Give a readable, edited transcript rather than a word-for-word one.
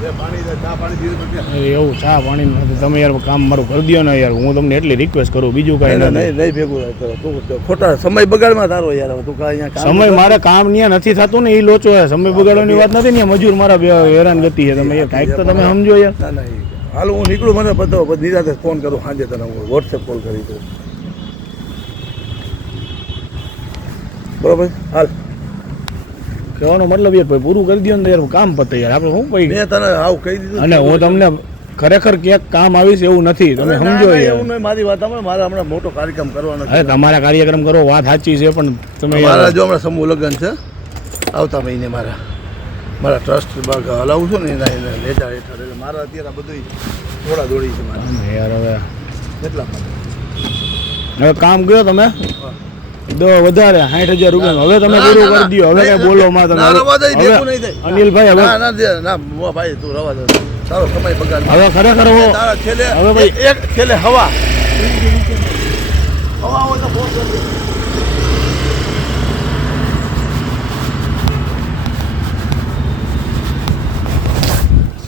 એવું ચા પાણી તમે યાર કામ મારું કરી દો ને યાર, હું તમને એટલી રિક્વેસ્ટ કરું, બીજું કઈ નહીં ભેગું તું ખોટા સમય બગાડમાં તારો યાર. તું અહીંયા સમય મારે કામ ત્યાં નથી થતું ને, એ લોચો છે. સમય બગાડવાની વાત નથી ને, મજૂર મારા હેરાન ગતિ છે. તમે યાર કાંઈક તો તમે સમજો યાર. ના ના હાલ હું નીકળું, મને બતાવો, પછી નિરાતે ફોન કરું સાંજે તને, હું વોટ્સએપ કોલ કરી દઉં. બરોબર હાલ કહેવાનો મતલબ યાર ભાઈ પૂરું કરી દો ને યાર, કામ પતે યાર. આપણે શું ભાઈ મેં તને આવું કહી દીધું, અને હું તમને ખરેખર ક્યાંક કામ આવીશ એવું નથી, તમે સમજો યાર. એવું નહીં, મારી વાત સાંભળો, મારે હમણાં મોટો કાર્યક્રમ કરવાનો છે. અરે તમારા કાર્યક્રમ કરો, વાત સાચી છે, પણ તમે મારા જો હમણાં સમૂહ લગ્ન છે આવતા મહિને, મારા ટ્રસ્ટ બાગ હલાવું છું ને એના લેટા હેઠળ, એટલે મારા અત્યારે બધું થોડા દોડી છે મારે યાર. હવે એટલા માટે હવે કામ ગયો તમે વધારે 60,000 રૂપિયા હવે તમે પૂરું કરી દો. હવે કઈ બોલો માં તમે અનિલભાઈ. હવે ના ભાઈ તું રવા દે, તારો સમય બગાડ. હવે ખરેખર તારા છેલ્લે હવે ભાઈ એક છેલ્લે હવા